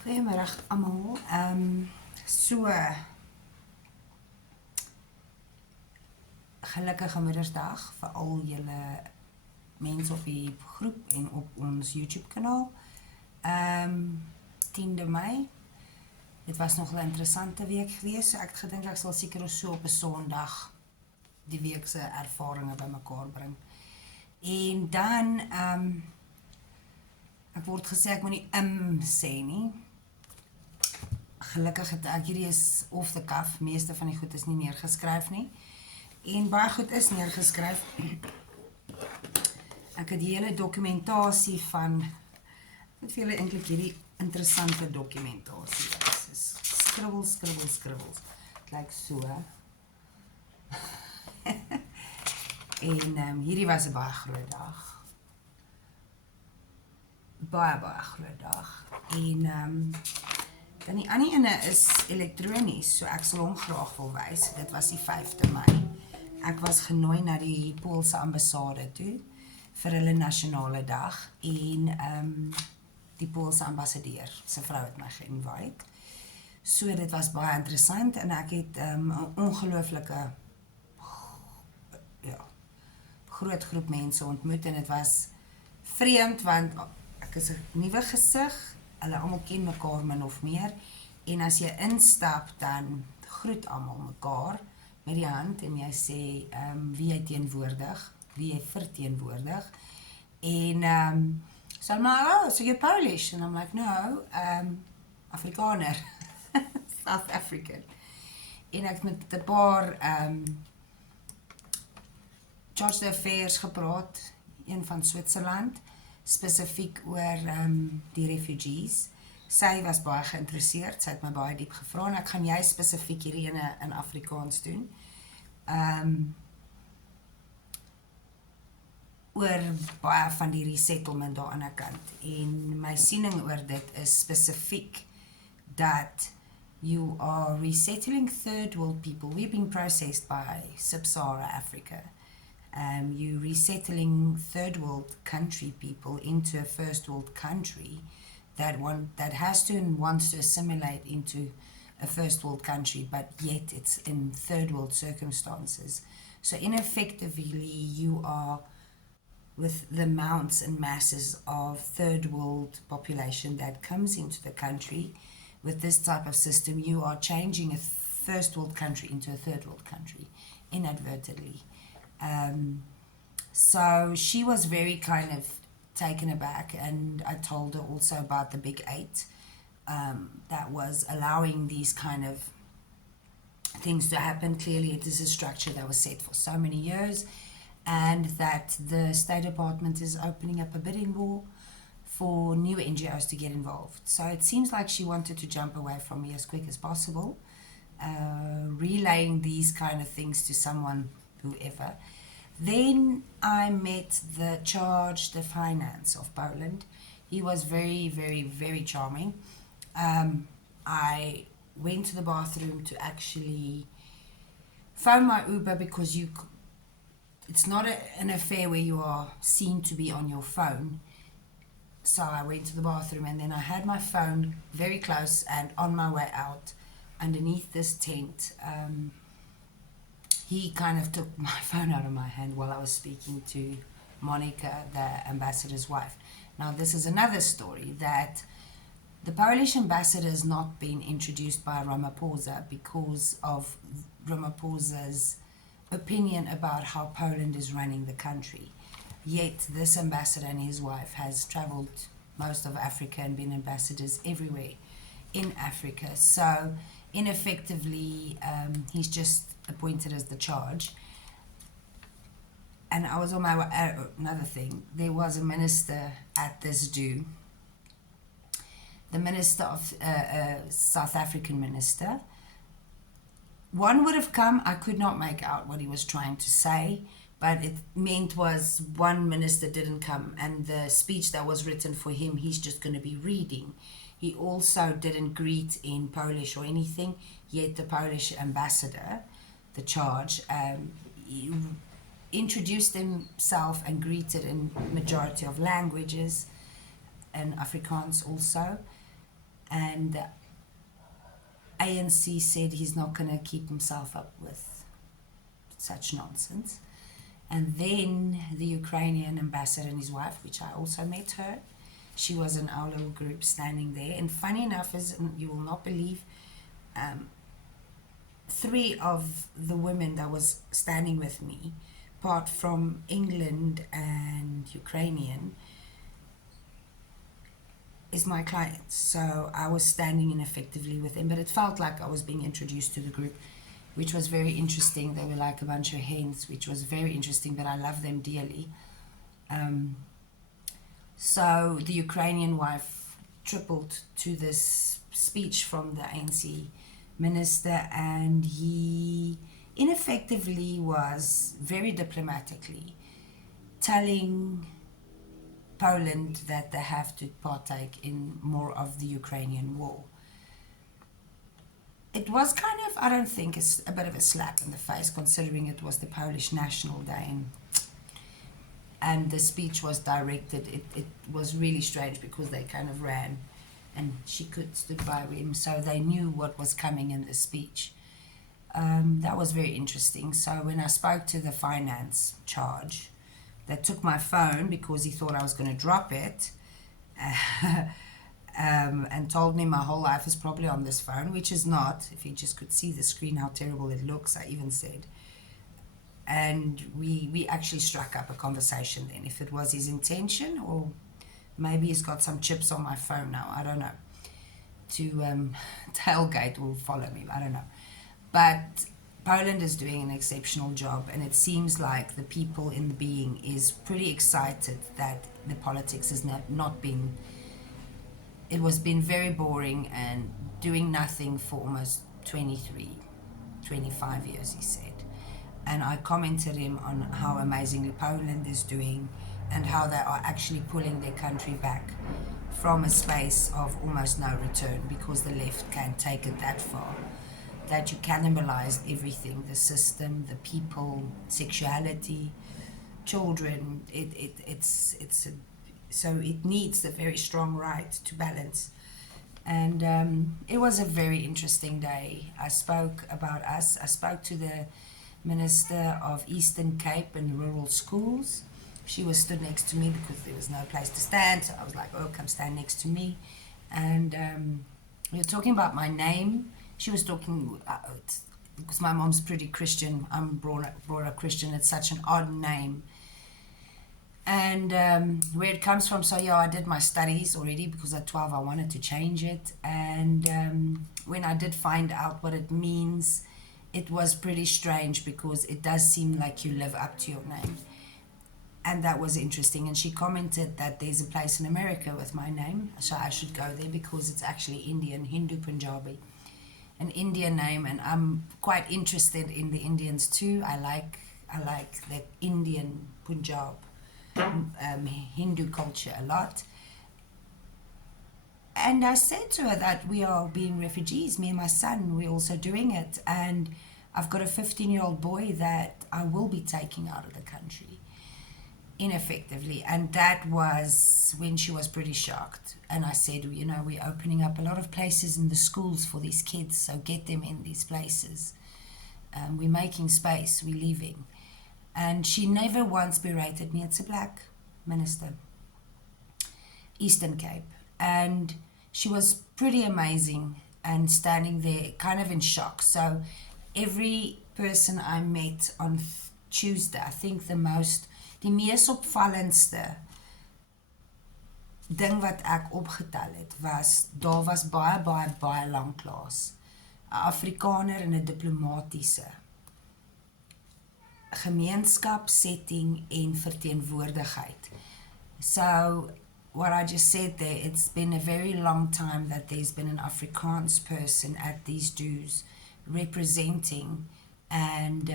Goeiemiddag almal. So gelukkige Mothersdag vir al julle mense op die groep en op ons YouTube kanaal. 10de Mei. Dit was nog 'n interessante week geweest, so ek het gedink ek sal seker so op 'n Sondag die week se ervarings bymekaar bring. En dan ek word gesê ek moet nie sê nie. Gelukkig het ek hierdie is off the cuff, meeste van die goed is nie neergeskryf nie. En baie goed is neergeskryf. Ek het die hele dokumentasie van, wat vir julle eintlik hierdie interessante dokumentasie is. Dis skribbels. Het lyk so. En hierdie was 'n baie groot dag. Baie groot dag. En dan die ander ene is elektronies, so ek sal hom graag wil wys. Dit was die 5de Mei. Ek was genooi na die Poolse ambassade toe vir hulle nasionale dag en die Poolse ambassadeur se vrou het my ge-invite. So dit was baie interessant en ek het 'n ongelooflike groot groep mense ontmoet en dit was vreemd want ek is 'n nuwe gesig. Hulle almal ken mekaar min of meer en as jy instap dan groet almal mekaar met die hand en jy sê wie jy teenwoordig, wie jy verteenwoordig en so I'm like, oh, so you're Polish? And I'm like, no, Afrikaner, South African. En ek het met 'n paar Charge Affairs gepraat, een van Switserland, spesifiek oor die refugees. Sy was baie geïnteresseerd, sy het my baie diep gevra en ek gaan jy spesifiek hierdie ene in Afrikaans doen. Oor baie van die resettlement daar aan die kant. En my siening oor dit is spesifiek dat you are resettling third world people. We're being processed by Sub-Saharan Africa. You resettling third world country people into a first world country that has to and wants to assimilate into a first world country, but yet it's in third world circumstances. So ineffectively you are, with the mounts and masses of third world population that comes into the country, with this type of system, you are changing a first world country into a third world country, inadvertently. So she was very kind of taken aback, and I told her also about the Big Eight that was allowing these kind of things to happen. Clearly it is a structure that was set for so many years, and that the State Department is opening up a bidding war for new NGOs to get involved. So it seems like she wanted to jump away from me as quick as possible, relaying these kind of things to someone, whoever. Then I met the charge de finance of Poland. He was very charming. I went to the bathroom to actually phone my Uber because it's not an affair where you are seen to be on your phone. So I went to the bathroom and then I had my phone very close, and on my way out underneath this tent, he kind of took my phone out of my hand while I was speaking to Monica, the ambassador's wife. Now this is another story, that the Polish ambassador has not been introduced by Ramaphosa because of Ramaphosa's opinion about how Poland is running the country. Yet this ambassador and his wife has traveled most of Africa and been ambassadors everywhere in Africa. So ineffectively, he's just appointed as the charge. And I was on my way, another thing, there was a minister at this do, the minister of, South African minister. One would have come, I could not make out what he was trying to say, but it meant was one minister didn't come, and the speech that was written for him, he's just going to be reading. He also didn't greet in Polish or anything, yet the Polish ambassador, the charge, he introduced himself and greeted in majority of languages, and Afrikaans also. And the ANC said he's not going to keep himself up with such nonsense. And then the Ukrainian ambassador and his wife, which I also met her, she was in our little group standing there. And funny enough, you will not believe, 3 of the women that was standing with me, apart from England and Ukrainian, is my clients. So I was standing in effectively with them, but it felt like I was being introduced to the group, which was very interesting. They were like a bunch of hens, which was very interesting, but I love them dearly. So the Ukrainian wife tripled to this speech from the ANC minister, and he ineffectively was very diplomatically telling Poland that they have to partake in more of the Ukrainian war. It was kind of, I don't think, it's a bit of a slap in the face, considering it was the Polish National Day, and the speech was directed. It was really strange because they kind of ran, and she stood by him, so they knew what was coming in the speech. That was very interesting. So when I spoke to the finance charge, they took my phone because he thought I was going to drop it, and told me my whole life is probably on this phone, which is not. If he just could see the screen, how terrible it looks, I even said. And we actually struck up a conversation then, if it was his intention, or maybe he's got some chips on my phone now, I don't know, to tailgate or follow me, I don't know. But Poland is doing an exceptional job, and it seems like the people in the being is pretty excited that the politics has not been, it was been very boring and doing nothing for almost 25 years, he said. And I commented him on how amazingly Poland is doing and how they are actually pulling their country back from a space of almost no return, because the left can't take it that far, that you cannibalize everything, the system, the people, sexuality, children. So it needs the very strong right to balance. And it was a very interesting day. I spoke about us. I spoke to the Minister of Eastern Cape and rural schools. She was stood next to me because there was no place to stand, so I was like, oh, come stand next to me. And we were talking about my name. She was talking, because my mom's pretty Christian, I'm brought up Christian, it's such an odd name. And where it comes from, so yeah, I did my studies already, because at 12 I wanted to change it. And when I did find out what it means, it was pretty strange, because it does seem like you live up to your name. And that was interesting. And she commented that there's a place in America with my name, so I should go there, because it's actually Indian, Hindu Punjabi, an Indian name. And I'm quite interested in the Indians too. I like the Indian Punjab Hindu culture a lot. And I said to her that we are being refugees, me and my son, we're also doing it. And I've got a 15-year-old boy that I will be taking out of the country, ineffectively. And that was when she was pretty shocked. And I said, you know, we're opening up a lot of places in the schools for these kids, so get them in these places. We're making space, we're leaving. And she never once berated me. It's a black minister, Eastern Cape. And she was pretty amazing and standing there kind of in shock. So every person I met on Tuesday, I think die mees opvallendste ding wat ek opgetel het, was, daar was baie lanklaas 'n Afrikaner in 'n diplomatiese gemeenskap, setting en verteenwoordigheid. So what I just said there, it's been a very long time that there's been an Afrikaans person at these dues representing, and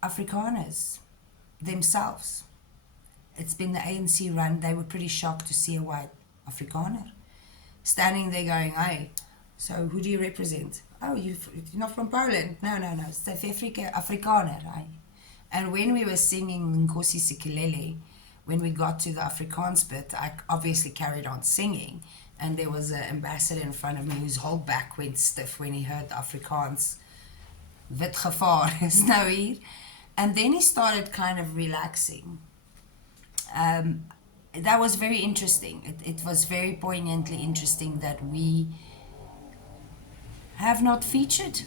Afrikaners themselves. It's been the ANC run. They were pretty shocked to see a white Afrikaner standing there going, hey, so who do you represent? Oh, you're not from Poland? No, South Africa, Afrikaner. And when we were singing Nkosi Sikelele, when we got to the Afrikaans bit, I obviously carried on singing, and there was an ambassador in front of me whose whole back went stiff when he heard Afrikaans. Wit gevaar is nou hier. And then he started kind of relaxing. That was very interesting. It was very poignantly interesting that we have not featured.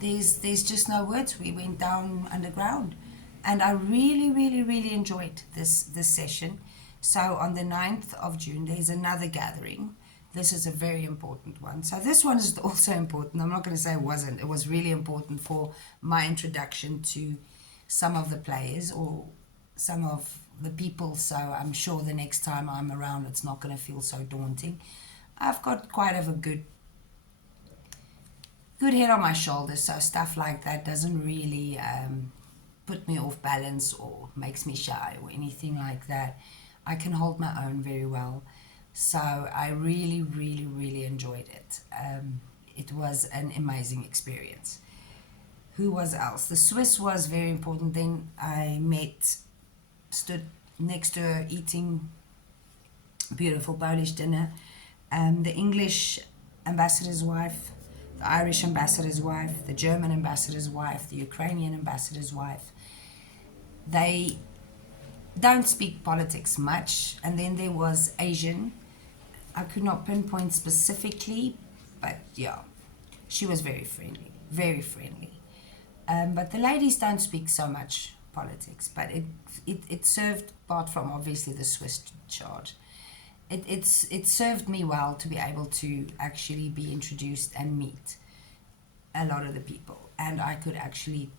There's just no words. We went down underground. And I really, really, really enjoyed this session. So on the 9th of June, there's another gathering. This is a very important one. So this one is also important. I'm not going to say it wasn't. It was really important for my introduction to some of the players or some of the people. So I'm sure the next time I'm around, it's not going to feel so daunting. I've got quite of a good head on my shoulders, so stuff like that doesn't really put me off balance or makes me shy or anything like that. I can hold my own very well. So I really, really, really enjoyed it. It was an amazing experience. Who was else? The Swiss was very important. Then I stood next to her eating beautiful Polish dinner. The English ambassador's wife, the Irish ambassador's wife, the German ambassador's wife, the Ukrainian ambassador's wife. They don't speak politics much. And then there was Asian. I could not pinpoint specifically, but yeah, she was very friendly, very friendly. But the ladies don't speak so much politics, but it served, apart from obviously the Swiss charge, it served me well to be able to actually be introduced and meet a lot of the people, and I could actually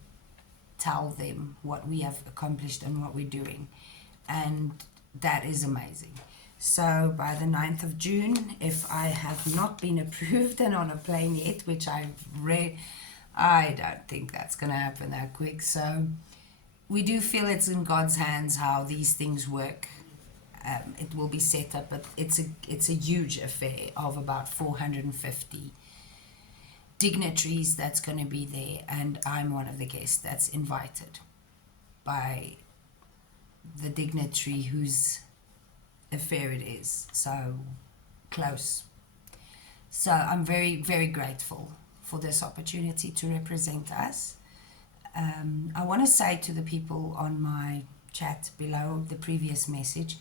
tell them what we have accomplished and what we're doing, and that is amazing. So by the 9th of June, if I have not been approved and on a plane yet, which I've read, I don't think that's going to happen that quick. So we do feel it's in God's hands how these things work. It will be set up, but it's a huge affair of about 450 dignitaries that's going to be there, and I'm one of the guests that's invited by the dignitary whose affair it is, so close. So I'm very, very grateful for this opportunity to represent us. I want to say to the people on my chat below the previous message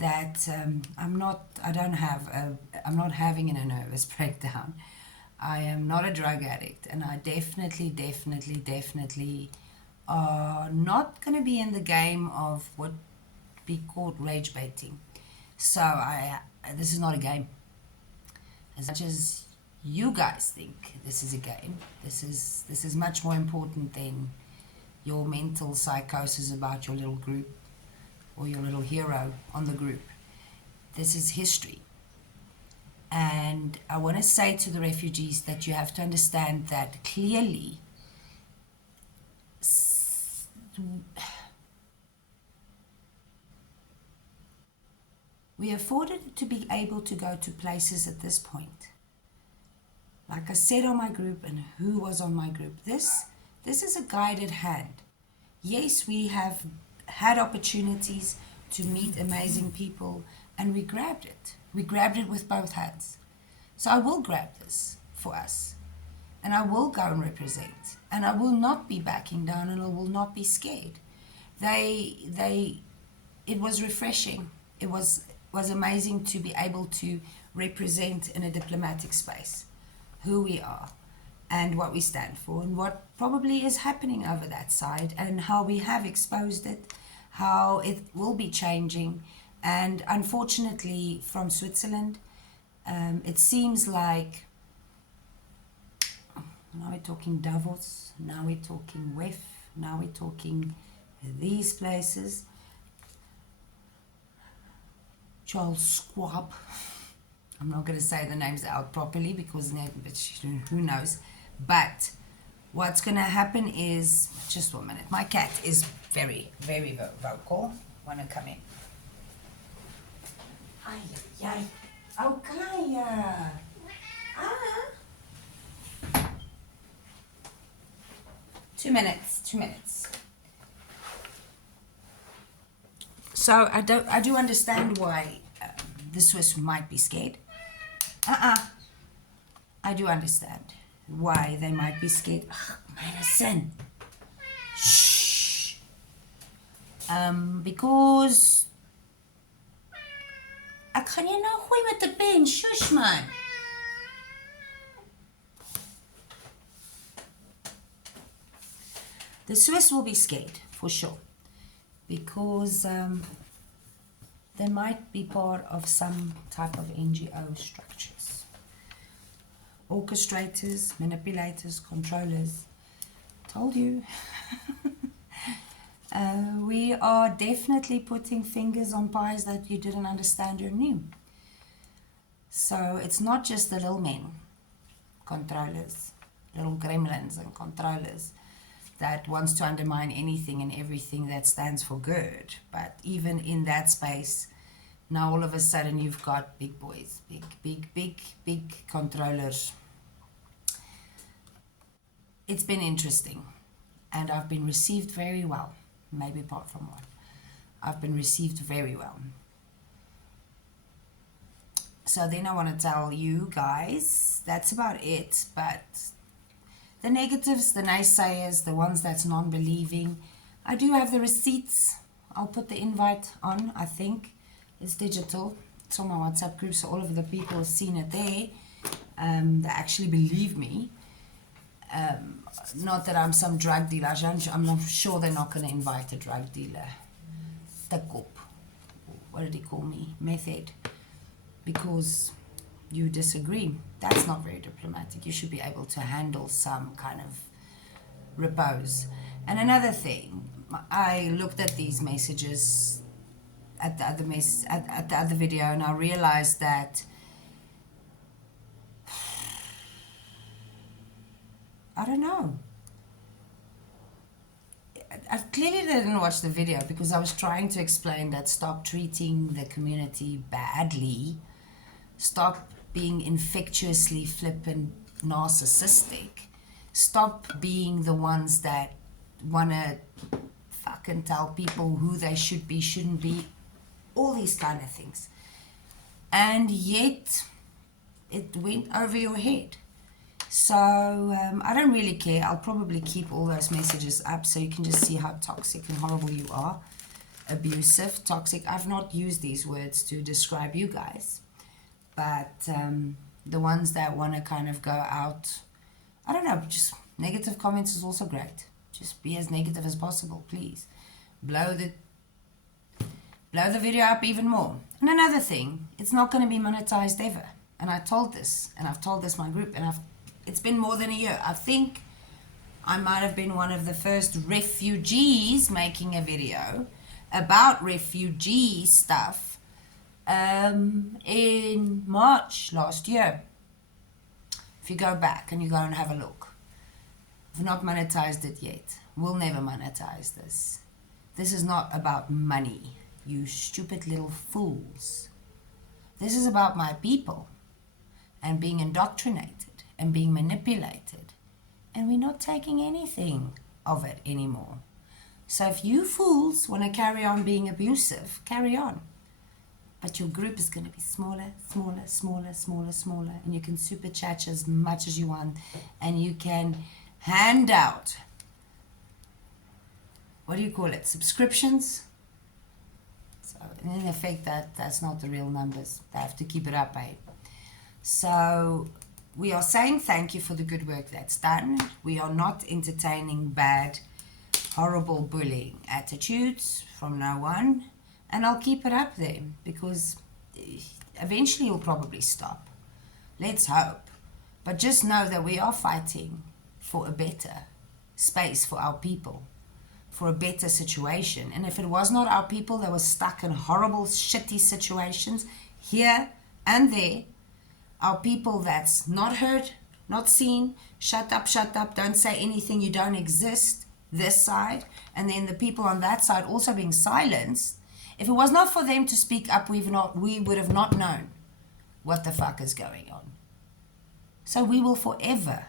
that I'm not having a nervous breakdown. I am not a drug addict, and I definitely are not going to be in the game of what be called rage baiting. So this is not a game. As much as you guys think this is a game, this is much more important than your mental psychosis about your little group or your little hero on the group. This is history. And I want to say to the refugees that you have to understand that clearly we afforded to be able to go to places at this point. Like I said on my group, and who was on my group, this is a guided hand. Yes, we have had opportunities to meet amazing people, and we grabbed it. We grabbed it with both hands. So I will grab this for us, and I will go and represent, and I will not be backing down, and I will not be scared. It was refreshing. It was amazing to be able to represent in a diplomatic space who we are and what we stand for and what probably is happening over that side and how we have exposed it, how it will be changing. And unfortunately from Switzerland, it seems like now we're talking Davos, now we're talking WEF, now we're talking these places. Charles Schwab. I'm not going to say the names out properly because who knows. But what's going to happen is, just 1 minute. My cat is very, very vocal. Want to come in? Ay, ay, ay. Okay. Ah. 2 minutes. 2 minutes. So I do understand why the Swiss might be scared. I do understand why they might be scared. Meine sin. Shh. Because ek gaan jou nou gooi met 'n pen. Shush man. The Swiss will be scared, for sure, because they might be part of some type of NGO structures. Orchestrators, manipulators, controllers. Told you. We are definitely putting fingers on pies that you didn't understand or knew. So it's not just the little men, controllers, little gremlins and controllers, that wants to undermine anything and everything that stands for good. But even in that space, now all of a sudden you've got big boys, big controllers. It's been interesting, and I've been received very well, maybe apart from one. I've been received very well. So then I want to tell you guys, that's about it, but the negatives, the naysayers, the ones that's non-believing, I do have the receipts. I'll put the invite on, I think. It's digital. It's on my WhatsApp group, so all of the people have seen it there. They actually believe me. Not that I'm some drug dealer. I'm not sure they're not going to invite a drug dealer. Takop. What did he call me? Method. Because you disagree. That's not very diplomatic. You should be able to handle some kind of repose. And another thing, I looked at these messages at the other video, and I realized that I don't know. I clearly didn't watch the video because I was trying to explain that stop treating the community badly, stop being infectiously flippant, narcissistic, stop being the ones that want to fucking tell people who they should be, shouldn't be, all these kind of things. And yet, it went over your head. So, I don't really care. I'll probably keep all those messages up so you can just see how toxic and horrible you are. Abusive, toxic. I've not used these words to describe you guys. But the ones that want to kind of go out, I don't know, just negative comments is also great. Just be as negative as possible, please. Blow the video up even more. And another thing, it's not going to be monetized ever. And I told this, and I've told this my group, and it's been more than a year. I think I might have been one of the first refugees making a video about refugee stuff in March last year. If you go back and you go and have a look, we've not monetized it yet. We'll never monetize this. This is not about money, you stupid little fools. This is about my people and being indoctrinated and being manipulated, and we're not taking anything of it anymore. So if you fools want to carry on being abusive, carry on. But your group is going to be smaller, and you can super chat as much as you want, and you can hand out, what do you call it, subscriptions? So in effect, that's not the real numbers. They have to keep it up, eh? So we are saying thank you for the good work that's done. We are not entertaining bad, horrible bullying attitudes from no one. And I'll keep it up there because eventually you'll probably stop. Let's hope. But just know that we are fighting for a better space for our people, for a better situation. And if it was not our people that were stuck in horrible, shitty situations here and there, our people that's not heard, not seen, shut up, don't say anything, you don't exist, this side, and then the people on that side also being silenced. If it was not for them to speak up, we would have not known what the fuck is going on. So we will forever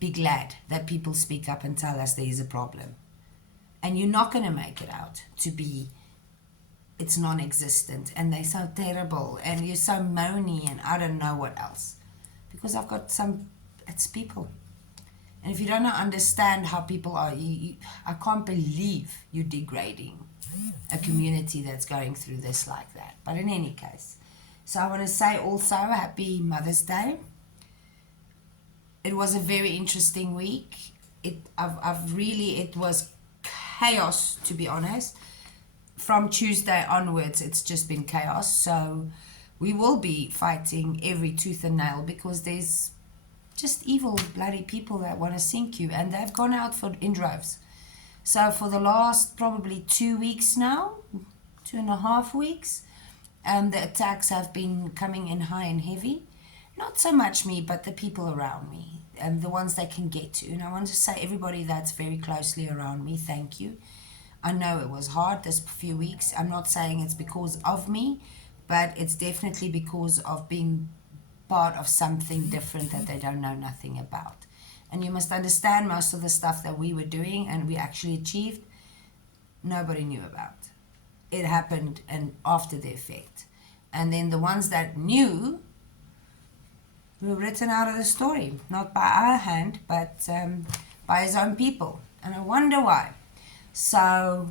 be glad that people speak up and tell us there is a problem. And you're not going to make it out to be it's non-existent, and they're so terrible, and you're so moany, and I don't know what else. Because I've got it's people. And if you don't understand how people are, I can't believe you're degrading a community that's going through this like that. But in any case, so I want to say also happy Mother's Day. It was a very interesting week. It was chaos, to be honest. From Tuesday onwards, it's just been chaos. So we will be fighting every tooth and nail, because there's just evil bloody people that want to sink you, and they've gone out in droves. So for the last probably 2 weeks now, 2.5 weeks, the attacks have been coming in high and heavy. Not so much me, but the people around me, and the ones they can get to. And I want to say, everybody that's very closely around me, thank you. I know it was hard this few weeks. I'm not saying it's because of me, but it's definitely because of being part of something different that they don't know nothing about. And you must understand, most of the stuff that we were doing and we actually achieved, nobody knew about. It happened and after the effect. And then the ones that knew were written out of the story, not by our hand, but by his own people. And I wonder why. So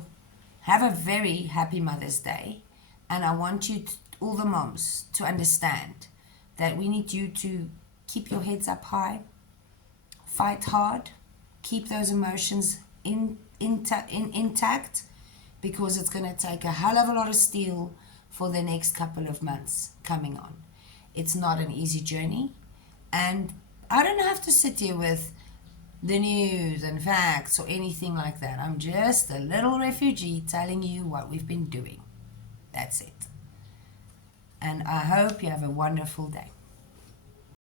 have a very happy Mother's Day. And I want you, all the moms, to understand that we need you to keep your heads up high, fight hard, keep those emotions intact, because it's going to take a hell of a lot of steel for the next couple of months coming on. It's not an easy journey, and I don't have to sit here with the news and facts or anything like that. I'm just a little refugee telling you what we've been doing. That's it. And I hope you have a wonderful day.